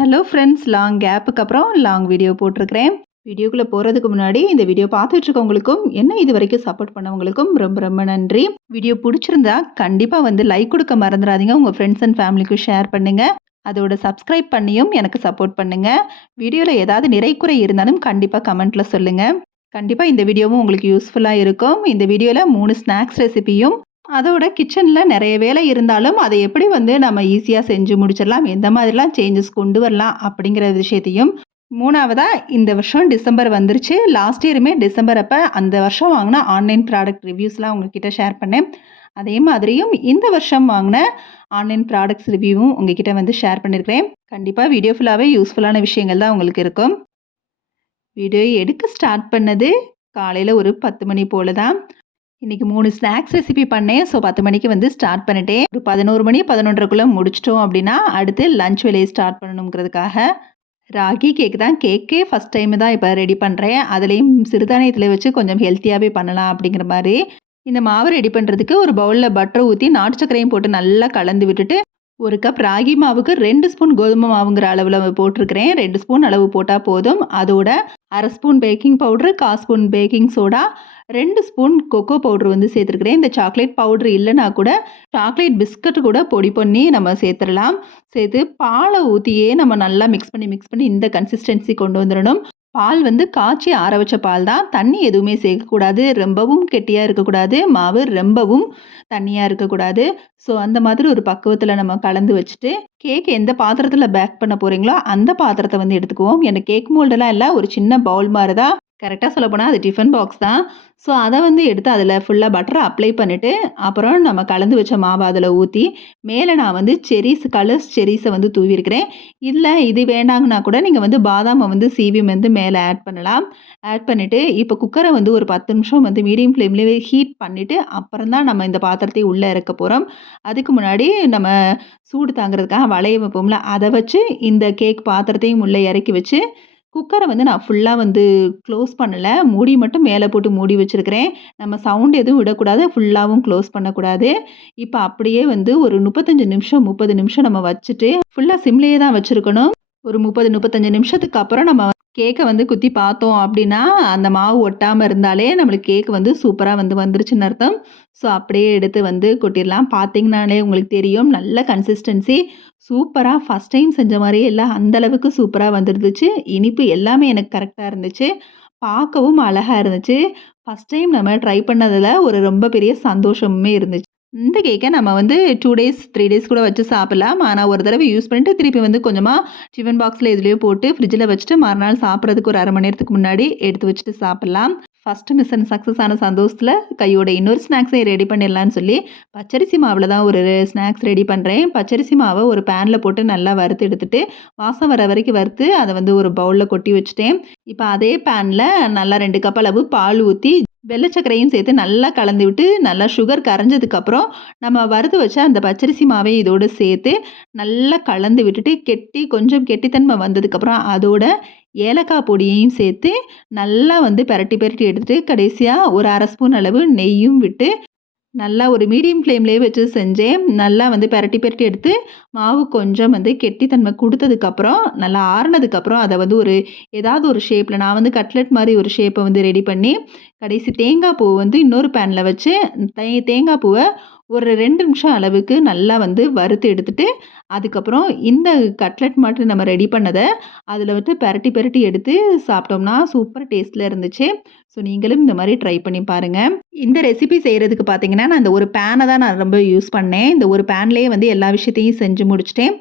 Hello friends, long கேப்புக்கு அப்புறம் long video போட்டிருக்கிறேன். வீடியோக்குள்ளே போகிறதுக்கு முன்னாடி இந்த வீடியோ பார்த்துட்டு இருக்கவங்களுக்கும் என்ன இது வரைக்கும் சப்போர்ட் பண்ணவங்களுக்கும் ரொம்ப ரொம்ப நன்றி. வீடியோ பிடிச்சிருந்தா கண்டிப்பாக வந்து லைக் கொடுக்க மறந்துடாதீங்க. உங்கள் ஃப்ரெண்ட்ஸ் அண்ட் ஃபேமிலிக்கும் ஷேர் பண்ணுங்கள். அதோட சப்ஸ்கிரைப் பண்ணியும் எனக்கு சப்போர்ட் பண்ணுங்கள். வீடியோவில் ஏதாவது நிறைக்குறை இருந்தாலும் கண்டிப்பாக கமெண்ட்டில் சொல்லுங்கள். கண்டிப்பாக இந்த வீடியோவும் உங்களுக்கு யூஸ்ஃபுல்லாக இருக்கும். இந்த வீடியோவில் 3 ஸ்நாக்ஸ் ரெசிபியும் அதோட கிச்சனில் நிறைய வேலை இருந்தாலும் அதை எப்படி வந்து நம்ம ஈஸியாக செஞ்சு முடிச்சிடலாம், எந்த மாதிரிலாம் சேஞ்சஸ் கொண்டு வரலாம் அப்படிங்கிற விஷயத்தையும், மூணாவதாக இந்த வருஷம் டிசம்பர் வந்துருச்சு. லாஸ்ட் இயருமே டிசம்பர் அப்போ அந்த வருஷம் வாங்கின ஆன்லைன் ப்ராடக்ட் ரிவ்யூஸ்லாம் உங்ககிட்ட ஷேர் பண்ணேன். அதே மாதிரியும் இந்த வருஷம் வாங்கின ஆன்லைன் ப்ராடக்ட்ஸ் ரிவ்யூவும் உங்ககிட்ட வந்து ஷேர் பண்ணியிருக்கிறேன். கண்டிப்பாக வீடியோ ஃபுல்லாகவே யூஸ்ஃபுல்லான விஷயங்கள் தான் உங்களுக்கு இருக்கும். வீடியோ எடுக்க ஸ்டார்ட் பண்ணது காலையில் ஒரு 10 மணி போல் தான். இன்றைக்கி 3 ஸ்நாக்ஸ் ரெசிபி பண்ணேன். ஸோ 10 மணிக்கு வந்து ஸ்டார்ட் பண்ணிட்டேன். ஒரு 11 மணி 11:30க்குள்ளே முடிச்சிட்டோம் அப்படின்னா அடுத்து லஞ்ச் வேலையை ஸ்டார்ட் பண்ணணுங்கிறதுக்காக ராகி கேக் தான். கேக்கே ஃபஸ்ட் டைம் தான் இப்போ ரெடி பண்ணுறேன். அதுலேயும் சிறுதானியத்தில் வச்சு கொஞ்சம் ஹெல்த்தியாகவே பண்ணலாம் அப்படிங்கிற மாதிரி. இந்த மாவு ரெடி பண்ணுறதுக்கு ஒரு பவுலில் பட்டர் ஊற்றி நாட்டு சர்க்கரையும் போட்டு நல்லா கலந்து விட்டுட்டு 1 கப் ராகி மாவுக்கு 2 ஸ்பூன் கோதுமை மாவுங்கிற அளவில் போட்டிருக்கிறேன். 2 ஸ்பூன் அளவு போட்டால் போதும். அதோட 1/2 spoon baking powder, 1/4 spoon baking soda, 2 spoon kho kho powder வந்து சேர்த்துருக்கிறேன். இந்த சாக்லேட் பவுட்ரு இல்லைனா கூட சாக்லேட் பிஸ்கட் கூட பொடி பண்ணி நம்ம சேர்த்துடலாம். சேர்த்து பாலை ஊற்றியே நம்ம நல்லா மிக்ஸ் பண்ணி இந்த கன்சிஸ்டன்சி கொண்டு வந்துடணும். பால் வந்து காய்ச்சி ஆற வச்ச பால் தான். தண்ணி எதுவுமே சேர்க்கக்கூடாது. ரொம்பவும் கெட்டியாக இருக்கக்கூடாது. மாவு ரொம்பவும் தண்ணியாக இருக்கக்கூடாது. ஸோ அந்த மாதிரி ஒரு பக்குவத்தில் நம்ம கலந்து வச்சுட்டு கேக் எந்த பாத்திரத்தில் பேக் பண்ண போகிறீங்களோ அந்த பாத்திரத்தை வந்து எடுத்துக்குவோம். எனக்கு கேக் மோல்டெல்லாம் இல்லை, ஒரு சின்ன பவுல் மாதிரி தான். கரெக்டாக சொல்லப்போனால் அது டிஃபன் பாக்ஸ் தான். ஸோ அதை வந்து எடுத்து அதில் ஃபுல்லாக பட்டரை அப்ளை பண்ணிவிட்டு அப்புறம் நம்ம கலந்து வச்ச மாவை அதில் ஊற்றி மேலே நான் வந்து கலர்ஸ் செரீஸை வந்து தூவிருக்கிறேன். இல்லை இது வேண்டாங்கன்னா கூட நீங்கள் வந்து பாதாமை வந்து சீவி வந்து மேலே ஆட் பண்ணலாம். ஆட் பண்ணிவிட்டு இப்போ குக்கரை வந்து ஒரு 10 நிமிஷம் வந்து மீடியம் ஃப்ளேம்லேயே ஹீட் பண்ணிவிட்டு அப்புறம் தான் நம்ம இந்த பாத்திரத்தை உள்ளே இறக்க போகிறோம். அதுக்கு முன்னாடி நம்ம சூடு தாங்கிறதுக்காக வளைய வைப்போம்ல, அதை வச்சு இந்த கேக் பாத்திரத்தையும் உள்ளே இறக்கி வச்சு குக்கரை வந்து நான் ஃபுல்லாக வந்து க்ளோஸ் பண்ணலை. மூடி மட்டும் மேலே போட்டு மூடி வச்சுருக்கிறேன். நம்ம சவுண்ட் எதுவும் விடக்கூடாது, ஃபுல்லாகவும் க்ளோஸ் பண்ணக்கூடாது. இப்போ அப்படியே வந்து ஒரு 35 நிமிஷம் 30 நிமிஷம் நம்ம வச்சுட்டு ஃபுல்லாக சிம்லேயே தான் வச்சுருக்கணும். ஒரு 30-35 நிமிஷத்துக்கு அப்புறம் நம்ம கேக்கை வந்து குத்தி பார்த்தோம் அப்படின்னா அந்த மாவு ஒட்டாமல் இருந்தாலே நம்மளுக்கு கேக் வந்து சூப்பராக வந்து வந்துருச்சுன்னு அர்த்தம். ஸோ அப்படியே எடுத்து வந்து கொட்டிடலாம். பார்த்தீங்கன்னாலே உங்களுக்கு தெரியும் நல்ல கன்சிஸ்டன்சி சூப்பராக ஃபஸ்ட் டைம் செஞ்ச மாதிரியே இல்லை, அந்தளவுக்கு சூப்பராக வந்துருந்துச்சு. இனிப்பு எல்லாமே எனக்கு கரெக்டாக இருந்துச்சு. பார்க்கவும் அழகாக இருந்துச்சு. ஃபஸ்ட் டைம் நம்ம ட்ரை பண்ணதில் ஒரு ரொம்ப பெரிய சந்தோஷமுமே இருந்துச்சு. இந்த கேக்கை நம்ம வந்து 2 டேஸ் 3 டேஸ் கூட வச்சு சாப்பிடலாம். ஆனால் ஒரு தடவை யூஸ் பண்ணிட்டு திருப்பி வந்து கொஞ்சமாக டிஃபன் பாக்ஸில் எதுலேயோ போட்டு ஃப்ரிட்ஜில் வச்சுட்டு மறுநாள் சாப்பிட்றதுக்கு ஒரு 1/2 மணி நேரத்துக்கு முன்னாடி எடுத்து வச்சுட்டு சாப்பிட்லாம். ஃபஸ்ட்டு மிஷன் சக்ஸஸ் ஆன சந்தோஷத்தில் கையோட இன்னொரு ஸ்நாக்ஸையும் ரெடி பண்ணிடலான்னு சொல்லி பச்சரிசி மாவில் தான் ஒரு ஸ்நாக்ஸ் ரெடி பண்ணுறேன். பச்சரிசி மாவை ஒரு பேனில் போட்டு நல்லா வறுத்து எடுத்துகிட்டு வாசம் வர வரைக்கும் வறுத்து அதை வந்து ஒரு பவுலில் கொட்டி வச்சுட்டேன். இப்போ அதே பேனில் நல்லா 2 கப் அளவு பால் ஊற்றி வெள்ளை சர்க்கரையும் சேர்த்து நல்லா கலந்து விட்டு நல்லா சுகர் கரைஞ்சதுக்கப்புறம் நம்ம வறுத்து வச்ச அந்த பச்சரிசி மாவை இதோடு சேர்த்து நல்லா கலந்து விட்டுட்டு கொஞ்சம் கெட்டித்தன்மை வந்ததுக்கப்புறம் அதோட ஏலக்காய் பொடியையும் சேர்த்து நல்லா வந்து பெரட்டி எடுத்துகிட்டு கடைசியாக ஒரு 1/2 ஸ்பூன் அளவு நெய்யும் விட்டு நல்லா ஒரு மீடியம் ஃப்ளேம்லேயே வச்சு செஞ்சேன். நல்லா வந்து பெரட்டி எடுத்து மாவு கொஞ்சம் வந்து கெட்டித்தன்மை கொடுத்ததுக்கப்புறம் நல்லா ஆறுனதுக்கப்புறம் அதை வந்து ஏதாவது ஒரு ஷேப்பில் நான் வந்து கட்லெட் மாதிரி ஒரு ஷேப்பை வந்து ரெடி பண்ணி கடைசி தேங்காய் பூவை வந்து இன்னொரு பேனில் வச்சு தேங்காய் பூவை ஒரு 2 நிமிஷம் அளவுக்கு நல்லா வந்து வறுத்து எடுத்துட்டு அதுக்கப்புறம் இந்த கட்லெட் மட்டும் நம்ம ரெடி பண்ணதை அதில் வந்து பெரட்டி எடுத்து சாப்பிட்டோம்னா சூப்பர் டேஸ்ட்டில் இருந்துச்சு. ஸோ நீங்களும் இந்த மாதிரி ட்ரை பண்ணி பாருங்கள். இந்த ரெசிபி செய்கிறதுக்கு பார்த்தீங்கன்னா நான் இந்த ஒரு பேனை தான் நான் ரொம்ப யூஸ் பண்ணேன். இந்த ஒரு பேன்லேயே வந்து எல்லா விஷயத்தையும் செஞ்சு முடிச்சிட்டேன்.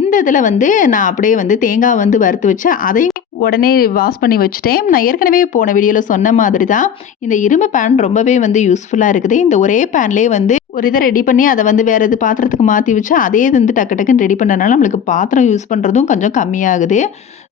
இந்த இதில் வந்து நான் அப்படியே வந்து தேங்காய் வந்து வறுத்து வச்சு அதையும் உடனே வாஷ் பண்ணி வச்சுட்டேன். நான் ஏற்கனவே போன வீடியோவில் சொன்ன மாதிரி தான் இந்த இரும்பு பேன் ரொம்பவே வந்து யூஸ்ஃபுல்லாக இருக்குது. இந்த ஒரே பேன்லேயே வந்து ஒரு இதை ரெடி பண்ணி அதை வந்து வேறு எது பாத்திரத்துக்கு மாற்றி வச்சு அதே இது வந்து டக்குன்னு ரெடி பண்ணுறதுனால நம்மளுக்கு பாத்திரம் யூஸ் பண்ணுறதும் கொஞ்சம் கம்மியாகுது.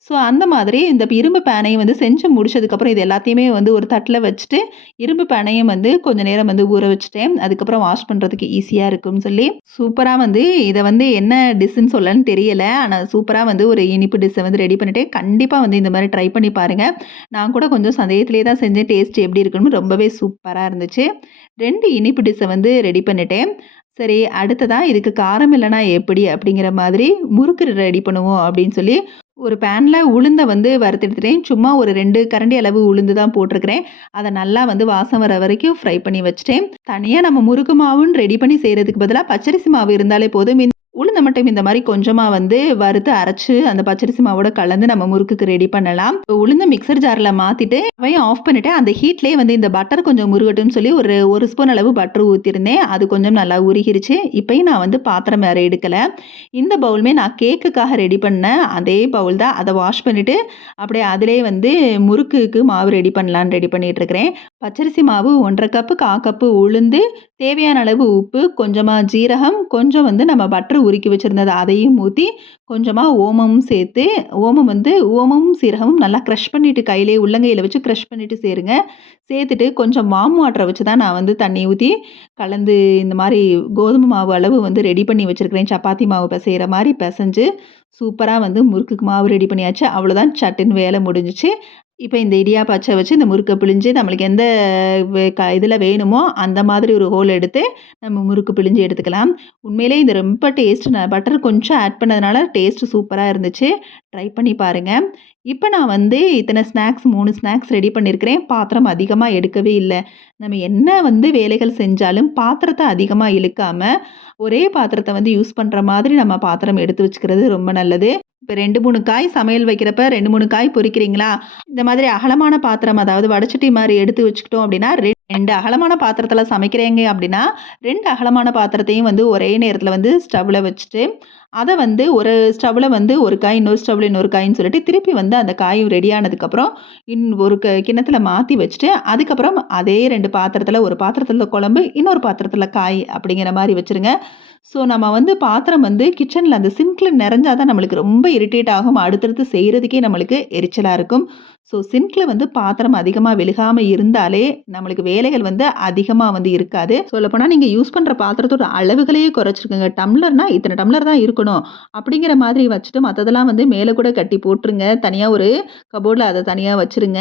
ஸோ அந்த மாதிரி இந்த இரும்பு பேனையும் வந்து செஞ்சு முடிச்சதுக்கப்புறம் இது எல்லாத்தையுமே வந்து ஒரு தட்டில் வச்சுட்டு இரும்பு பேனையும் வந்து கொஞ்சம் நேரம் வந்து ஊற வச்சுட்டேன். அதுக்கப்புறம் வாஷ் பண்ணுறதுக்கு ஈஸியாக இருக்கும்னு சொல்லி சூப்பராக வந்து இதை வந்து என்ன டிஷ்ஷுன்னு சொல்லன்னு தெரியலை, ஆனால் சூப்பராக வந்து ஒரு இனிப்பு டிஷ்ஷை வந்து ரெடி பண்ணிவிட்டு கண்டிப்பாக வந்து இந்த மாதிரி ட்ரை பண்ணி பாருங்கள். நான் கூட கொஞ்சம் சந்தேகத்திலே தான் செஞ்சேன், டேஸ்ட் எப்படி இருக்குன்னு ரொம்பவே சூப்பராக இருந்துச்சு. 2 இனிப்பு டிஷ்ஷை வந்து ரெடி பண்ணிட்டேன். சரி, அடுத்ததா இதுக்கு காரம் இல்லன்னா எப்படி? அப்படிங்கிற மாதிரி முறுக்கு ரெடி பண்ணுவோம் அப்படின்னு சொல்லி, ஒரு பேன்ல உளுந்த வந்து வறுத்தெடுத்துட்டேன். சும்மா ஒரு 2 கரண்டி அளவு உளுந்து தான் போட்டிருக்கிறேன். அத நல்லா வந்து வாசம் வர வரைக்கும் ஃப்ரை பண்ணி வச்சுட்டேன். தனியா நம்ம முறுக்கு மாவுன்னு ரெடி பண்ணி செய்றதுக்கு பதிலா பச்சரிசி மாவு இருந்தாலே போதும். உளுந்த மட்டும் இந்த மாரி கொஞ்சமா வந்து வறுத்து அரைச்சு, அந்த பச்சரிசி மாவோட கலந்து நம்ம முறுக்குக்கு ரெடி பண்ணலாம். உளுந்த மிக்ஸர் ஜார்ல மாத்திட்டு, ஸ்டவ்வையும் ஆஃப் பண்ணிட்டு, அந்த ஹீட்லயே வந்து இந்த பட்டர் கொஞ்சம் உருகட்டும்னு சொல்லி ஒரு 1 ஸ்பூன் அளவு பட்டர் ஊத்திருந்தேன். அது கொஞ்சம் நல்லா உருகிருச்சு. இப்பயும் நான் வந்து பாத்திரம் வேற எடுக்கல. இந்த பவுலுமே நான் கேக்குக்காக ரெடி பண்ண அதே பவுல் தான். அத வாஷ் பண்ணிட்டு, அப்படியே அதிலேயே வந்து முறுக்குக்கு மாவு ரெடி பண்ணலான்னு ரெடி பண்ணிட்டு இருக்கிறேன். பச்சரிசி மாவு 1 1/2 கப்பு, 1/4 கப்பு உளுந்து, தேவையான அளவு உப்பு, கொஞ்சமா ஜீரகம், கொஞ்சம் வந்து நம்ம பட்டர் உருக்கி வச்சிருந்தது அதையும் ஊத்தி, கொஞ்சமா ஓமமும் சேர்த்து, ஓமமும், சீரகமும் நல்லா கிரஷ் பண்ணிட்டு கையிலேயே உள்ளங்கையில வச்சு கிரஷ் பண்ணிட்டு சேருங்க. சேர்த்துட்டு கொஞ்சம் வார்ம் வாட்டர வச்சு தான் நான் வந்து தண்ணி ஊத்தி கலந்து இந்த மாரி கோதுமை மாவு அளவு வந்து ரெடி பண்ணி வச்சிருக்கிறேன். சப்பாத்தி மாவு பெசையிற மாரி பெசஞ்சு, சூப்பரா வந்து முறுக்குக்கு மாவு ரெடி பண்ணியாச்சு. அவ்வளோதான் சட்டுன்னு வேலை முடிஞ்சுச்சு. இப்ப இந்த இடியாப்ப அச்ச வச்சு இந்த முறுக்க பிழிஞ்சு நம்மளுக்கு எந்த இதில வேணுமோ அந்த மாதிரி ஒரு ஹோல் எடுத்து நம்ம முறுக்கு பிழிஞ்சு எடுத்துக்கலாம். உண்மையிலேயே இது ரொம்ப டேஸ்ட் நான் பட்டர் கொஞ்சம் ஆட் பண்ணதுனால டேஸ்ட் சூப்பரா இருந்துச்சு. ட்ரை பண்ணி பாருங்க. இப்ப நான் வந்து இத்தன ஸ்நாக்ஸ் 3 ஸ்நாக்ஸ் ரெடி பண்ணியிருக்கிறேன். பாத்திரம் அதிகமா எடுக்கவே இல்ல. நம்ம என்ன வந்து வேலைகள் செஞ்சாலும் பாத்திரத்த அதிகமா இழுக்காம, ஒரே பாத்திரத்த வந்து யூஸ் பண்ற மாதிரி நம்ம பாத்திரம் எடுத்து வச்சுக்கிறது ரொம்ப நல்லது. இப்ப 2, 3 காய் சமையல் வைக்கிறப்ப 2, 3 காய் பொரிக்கிறீங்களா? இந்த மாதிரி அகலமான பாத்திரம் அதாவது வடச்சட்டி மாரி எடுத்து வச்சுக்கிட்டோம் அப்படின்னா, 2 அகலமான பாத்திரத்தில சமைக்கிறீங்க அப்படின்னா, 2 அகலமான பாத்திரத்தையும் வந்து ஒரே நேரத்தில வந்து ஸ்டவ்ல வச்சுட்டு, அத வந்து ஒரு ஸ்டவ்ல வந்து ஒரு காய், இன்னொரு ஸ்டவ்ல இன்னொரு காய்ன்னு சொல்லிட்டு, திருப்பி வந்து அந்த காய் ரெடி ஆனதுக்கப்புறம், ஒரு கிண்ணத்தில மாத்தி வச்சுட்டு, அதுக்கப்புறம் அதே 2 பாத்திரத்தில, ஒரு பாத்திரத்தில குழம்பு, இன்னொரு பாத்திரத்தில காய் அப்படிங்கிற மாரி வச்சுருங்க. ஸோ நம்ம வந்து பாத்திரம் வந்து கிச்சன்ல அந்த சிங்க்ல நெறஞ்சா தான் நம்மளுக்கு ரொம்ப இரிட்டேட் ஆகும். அடுத்தடுத்து செய்றதுக்கே நம்மளுக்கு எரிச்சலா இருக்கும். ஸோ சிங்க்ல வந்து பாத்திரம் அதிகமா விழுகாம இருந்தாலே, நம்மளுக்கு வேலைகள் வந்து அதிகமா வந்து இருக்காது. சொல்லப்போனா நீங்க யூஸ் பண்ற பாத்திரத்தோட அளவுகளையே குறைச்சுக்கங்க. டம்ளர்னா இத்தன டம்ளர் தான் இருக்கணும். அப்படிங்கிற மாதிரி வச்சுட்டு மத்ததெல்லாம் வந்து மேல கூட கட்டி போட்டுருங்க. தனியா ஒரு கபோர்ட்ல அத தனியா வச்சுருங்க.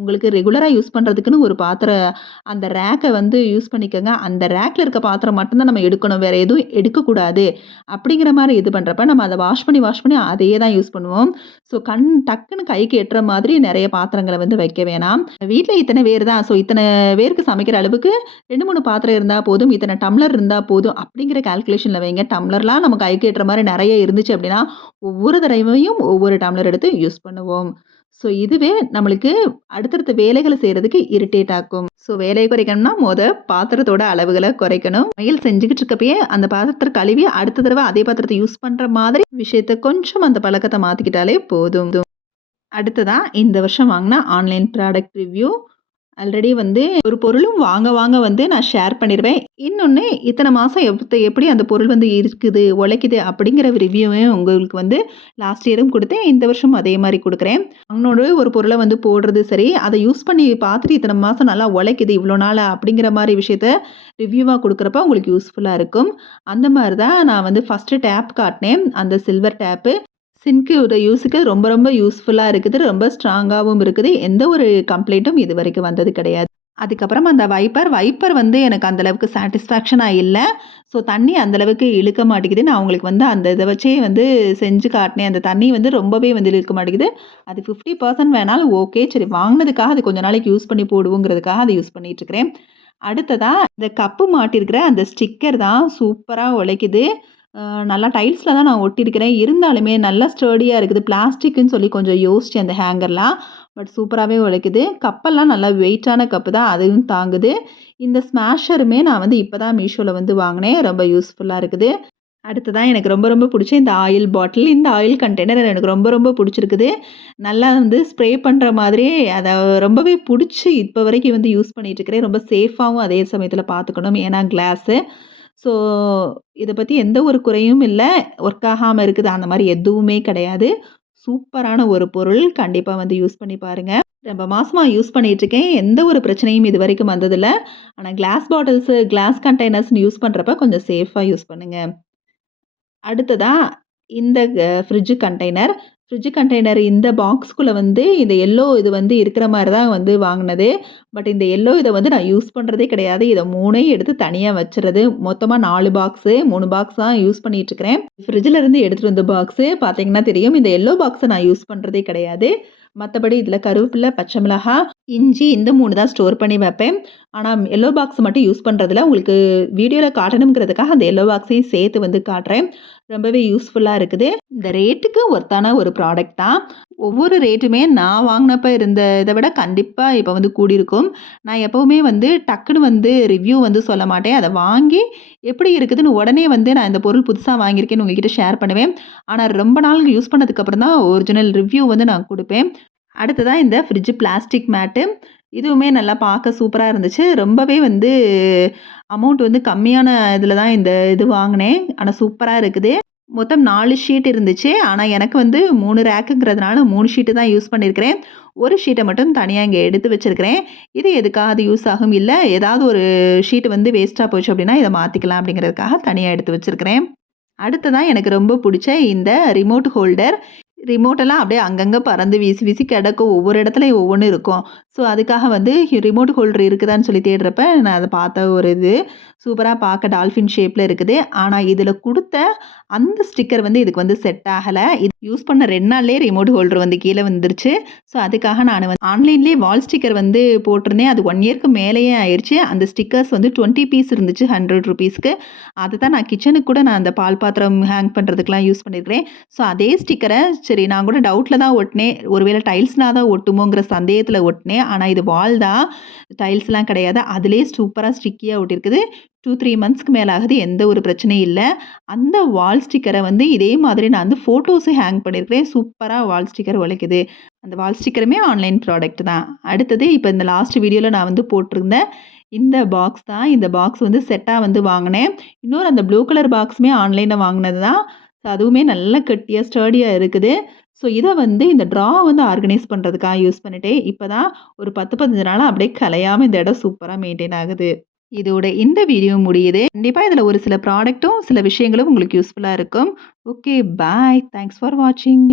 உங்களுக்கு ரெகுலரா யூஸ் பண்றதுக்குன்னு ஒரு அந்த ரேக்க வந்து யூஸ் பண்ணிக்கங்க. அந்த ரேக்ல இருக்க பாத்திரம் மட்டும் தான் நம்ம எடுக்கணும். வேற எதுவும் எடுக்கக்கூடாது. அப்படிங்கிற மாரி இது பண்றப்ப, நம்ம அத வாஷ் பண்ணி அதையே தான் யூஸ் பண்ணுவோம். ஸோ டக்குன்னு கைக்கு எட்டுற மாதிரி நெறைய பாத்திரங்கள வந்து வைக்க வேணாம். வீட்ல இத்தன பேர் தான். ஸோ இத்தன பேருக்கு சமைக்கிற அளவுக்கு 2, 3 பாத்திரம் இருந்தா போதும். இத்தன டம்ளர் இருந்தா போதும். அப்படிங்கிற கால்குலேஷன்ல வைங்க. டம்ளர்லாம் நம்ம கைக்கு எட்டுற மாரி நெறைய இருந்துச்சு அப்படின்னா, ஒவ்வொரு தடவையும் ஒவ்வொரு டம்ளர் எடுத்து யூஸ் பண்ணுவோம். ஸோ இதுவே நம்மளுக்கு அடுத்தடுத்த வேலைகள செய்றதுக்கு இரிட்டேட் ஆக்கும். ஸோ வேலைய குறைக்கணும்னா, பாத்திரத்தோட அளவுகள குறைக்கணும். சமையல் செஞ்சுகிட்டு இருக்கப்பயே அந்த பாத்திரத்த கழுவி அடுத்த தடவ அதே பாத்திரத்த யூஸ் பண்ற மாதிரி விஷயத்த கொஞ்சம் அந்த பழக்கத்த மாத்திக்கிட்டாலே போதும். அடுத்ததா இந்த வருஷம் வாங்குன ஆன்லைன் ப்ராடக்ட் ரிவ்யூ. ஆல்ரெடி வந்து ஒரு பொருளும் வாங்க வந்து நான் ஷேர் பண்ணிருவேன். இன்னொன்னு இத்தன மாசம் எப்படி அந்த பொருள் வந்து இருக்குது, உழைக்குது அப்படிங்கிற ரிவ்யூவையும் உங்களுக்கு வந்து லாஸ்ட் இயரும் குடுத்தேன். இந்த வருஷமும் அதே மாரி குடுக்குறேன். வாங்குனோடு ஒரு பொருள வந்து போடுறது சரி, அத யூஸ் பண்ணி பார்த்துட்டு இத்தன மாசம் நல்லா உழைக்குது இவ்வளோ நாளா அப்படிங்கிற மாரி விஷயத்த ரிவ்யூவா குடுக்குறப்ப உங்களுக்கு யூஸ்ஃபுல்லா இருக்கும். அந்த மாரி தான் நான் வந்து ஃபர்ஸ்ட்டு டேப் காட்டினேன். அந்த சில்வர் டேப்பு. சிங்க்கோட யூஸுக்கு ரொம்ப ரொம்ப யூஸ்ஃபுல்லா இருக்குது. ரொம்ப ஸ்ட்ராங்காவும் இருக்குது. எந்த ஒரு கம்ப்ளைண்ட்டும் இதுவரைக்கும் வந்தது கிடையாது. அதுக்கப்புறம் அந்த வைப்பர் வந்து எனக்கு அந்த அளவுக்கு சாட்டிஸ்ஃபேக்ஷனா இல்ல. ஸோ தண்ணி அந்த அளவுக்கு இழுக்க மாட்டேங்குது. நான் உங்களுக்கு வந்து அந்த இத வச்சே வந்து செஞ்சு காட்டினேன். அந்த தண்ணி வந்து ரொம்பவே வந்து இழுக்க மாட்டேங்குது. அது 50% வேணாலும் ஓகே. சரி வாங்குனதுக்காக அது கொஞ்ச நாளைக்கு யூஸ் பண்ணி போடுவோங்கிறதுக்காக அத யூஸ் பண்ணிட்டு இருக்கிறேன். அடுத்ததா இந்த கப்பு மாட்டியிருக்கிற அந்த ஸ்டிக்கர் தான் சூப்பரா உழைக்குது. அ நல்லா டைல்ஸ்ல தான் நான் ஒட்டியிருக்கிறேன். இருந்தாலுமே நல்லா ஸ்டர்டியா இருக்குது. பிளாஸ்டிக்குன்னு சொல்லி கொஞ்சம் யோசிச்சேன் அந்த ஹேங்கர்லாம். பட் சூப்பராவே உழைக்குது. கப்பெல்லாம் நல்லா வெயிட்டான கப்பு தான். அதுவும் தாங்குது. இந்த ஸ்மாஷருமே நான் வந்து இப்ப தான் மீஷோல வந்து வாங்கினேன். ரொம்ப யூஸ்ஃபுல்லா இருக்குது. அடுத்ததா எனக்கு ரொம்ப ரொம்ப புடிச்ச இந்த ஆயில் பாட்டில். இந்த ஆயில் கண்டெய்னர் எனக்கு ரொம்ப ரொம்ப புடிச்சிருக்குது. நல்லா வந்து ஸ்ப்ரே பண்ற மாதிரியே அத ரொம்பவே புடிச்சு இப்ப வரைக்கும் வந்து யூஸ் பண்ணிட்டு இருக்கிறேன். ரொம்ப சேஃபாவும் அதே சமயத்தில பார்த்துக்கணும். ஏன்னா கிளாஸு. ஸோ இத பத்தி எந்த ஒரு குறையும் இல்ல. ஒர்க் ஆகாம இருக்குது. அந்த மாரி எதுவுமே கிடையாது. சூப்பரான ஒரு பொருள். கண்டிப்பா வந்து யூஸ் பண்ணி பாருங்க. ரொம்ப மாசமா யூஸ் பண்ணிட்டுருக்கேன். எந்த ஒரு பிரச்சனையும் இதுவரைக்கும் வந்ததில்ல. ஆனா கிளாஸ் பாட்டில்ஸு, கிளாஸ் கண்டெய்னர்ஸ்ன்னு யூஸ் பண்றப்ப கொஞ்சம் சேஃபா யூஸ் பண்ணுங்க. அடுத்ததா இந்த ஃப்ரிட்ஜ் கண்டெய்னர். ஃப்ரிட்ஜ் கண்டெய்னர் இந்த பாக்ஸ்க்குள்ள வந்து இந்த எல்லோ இது வந்து இருக்கிற மாரி தான் வந்து வாங்குனது. பட் இந்த எல்லோ இத வந்து நான் யூஸ் பண்றதே கிடையாது. இத 3யும் எடுத்து தனியா வச்சுறது. மொத்தமா 4 பாக்ஸு, 3 பாக்ஸ் தான் யூஸ் பண்ணிட்டுருக்கிறேன். ஃப்ரிட்ஜ்ல இருந்து எடுத்துட்டு வந்த பாக்ஸு பார்த்தீங்கன்னா தெரியும். இந்த எல்லோ பாக்ஸ நான் யூஸ் பண்றதே கிடையாது. மத்தபடி இதில கருவேப்பில, பச்சை மிளகாய், இஞ்சி இந்த 3 தான் ஸ்டோர் பண்ணி வைப்பேன். ஆனா எல்லோ பாக்ஸ் மட்டும் யூஸ் பண்றதில்ல. உங்களுக்கு வீடியோல காட்டணுங்கிறதுக்காக அந்த எல்லோ பாக்ஸையும் சேர்த்து வந்து காட்டுறேன். ரொம்பவே யூஸ்ஃபுல்லா இருக்குது. இந்த ரேட்டுக்கு ஒர்த்தான ஒரு ப்ராடக்ட் தான். ஒவ்வொரு ரேட்டுமே நான் வாங்குனப்ப இருந்த இத விட கண்டிப்பா இப்ப வந்து கூடியிருக்கும். நான் எப்பவுமே வந்து டக்குனு வந்து ரிவ்யூ வந்து சொல்ல மாட்டேன். அத வாங்கி எப்படி இருக்குதுன்னு உடனே வந்து நான் இந்த பொருள் புதுசா வாங்கியிருக்கேன்னு உங்ககிட்ட ஷேர் பண்ணுவேன். ஆனா ரொம்ப நாள் யூஸ் பண்ணதுக்கு அப்புறம் தான் ஒரிஜினல் ரிவ்யூ வந்து நான் குடுப்பேன். அடுத்ததா இந்த ஃப்ரிட்ஜ் பிளாஸ்டிக் மேட்டு. இதுவுமே நல்லா பார்க்க சூப்பரா இருந்துச்சு. ரொம்பவே வந்து அமௌண்ட் வந்து கம்மியான இதில தான் இந்த இது வாங்குனேன். ஆனா சூப்பரா இருக்குது. மொத்தம் 4 ஷீட் இருந்துச்சு. ஆனா எனக்கு வந்து 3 ரேக்குங்கிறதுனால 3 ஷீட்டு தான் யூஸ் பண்ணியிருக்கிறேன். ஒரு ஷீட்ட மட்டும் தனியா இங்க எடுத்து வச்சிருக்கிறேன். இது எதுக்காவது யூஸ் ஆகும். இல்ல ஏதாவது ஒரு ஷீட் வந்து வேஸ்ட்டா போச்சு அப்டின்னா, இத மாத்திக்கலாம் அப்டிங்கிறதுக்காக தனியா எடுத்து வச்சிருக்கிறேன். அடுத்ததா எனக்கு ரொம்ப புடிச்ச இந்த ரிமோட் ஹோல்டர். ரிமோட்டெல்லாம் அப்படியே அங்கங்க பறந்து வீசி வீசி கிடக்கும். ஒவ்வொரு இடத்துலயும் ஒவ்வொன்னு இருக்கும். ஸோ, அதுக்காக வந்து ரிமோட் ஹோல்டர் இருக்குதான்னு சொல்லி தேடுறப்ப, நான் அத பார்த்த ஒரு இது. சூப்பரா பார்க்க டால்ஃபின் ஷேப்ல இருக்குது. ஆனா, இதில குடுத்த அந்த ஸ்டிக்கர் வந்து இதுக்கு வந்து செட் ஆகல. இது யூஸ் பண்ண 2 நாள்லயே ரிமோட் ஹோல்டர் வந்து கீழ வந்துருச்சு. ஸோ, அதுக்காக நானு வந்து ஆன்லைன்லேயே வால் ஸ்டிக்கர் வந்து போட்டிருந்தேன். அது 1 இயர்க்கு மேலேயே ஆயிருச்சு. அந்த ஸ்டிக்கர்ஸ் வந்து 20 பீஸ் இருந்துச்சு ₹100க்கு. அதுதான் நான் கிச்சனுக்கு கூட நான் அந்த பால் பாத்திரம் ஹேங் பண்றதுக்குலாம் யூஸ் பண்ணியிருக்கிறேன். ஸோ, அதே ஸ்டிக்கர சரி நான் கூட டவுட்ல தான் ஒட்டுனேன். ஒருவேளை டைல்ஸ்னா தான் ஒட்டுமோங்கிற சந்தேகத்தில ஒட்டுனேன். ஆனா இது வால் தான். டைல்ஸ்லாம் கிடையாது. அதிலேயே சூப்பரா ஸ்டிக்கியா ஒட்டியிருக்குது. 2, 3 மந்த்ஸ்க்கு மேல ஆகுது. எந்த ஒரு பிரச்சனையும் இல்ல. அந்த வால் ஸ்டிக்கர வந்து இதே மாதிரி நான் வந்து ஃபோட்டோஸும் ஹேங் பண்ணியிருக்கிறேன். சூப்பரா வால் ஸ்டிக்கர் உழைக்குது. அந்த வால் ஸ்டிக்கருமே ஆன்லைன் ப்ராடக்ட் தான். அடுத்தது இப்ப இந்த லாஸ்ட் வீடியோல நான் வந்து போட்டிருந்தேன். இந்த பாக்ஸ் தான். இந்த பாக்ஸ் வந்து செட்டா வந்து வாங்குனேன். இன்னொரு அந்த ப்ளூ கலர் பாக்ஸுமே ஆன்லைன்ல வாங்குனது தான். அதுவுமே நல்ல கட்டியா ஸ்டர்டியா இருக்குது. ஸோ, இத வந்து இந்த வந்து ஆர்கனைஸ் பண்றதுக்காக யூஸ் பண்ணிட்டேன். இப்ப தான் ஒரு 10, 15 நாளா அப்படியே கலையாம இந்த இடம் சூப்பரா மெயின்டெயின் ஆகுது. இதோட இந்த வீடியோ முடியுது. கண்டிப்பா இதுல ஒரு சில ப்ராடக்ட்டும், சில விஷயங்களும் உங்களுக்கு யூஸ்ஃபுல்லா இருக்கும். Okay, bye. தேங்க்ஸ் ஃபார் வாட்சிங்.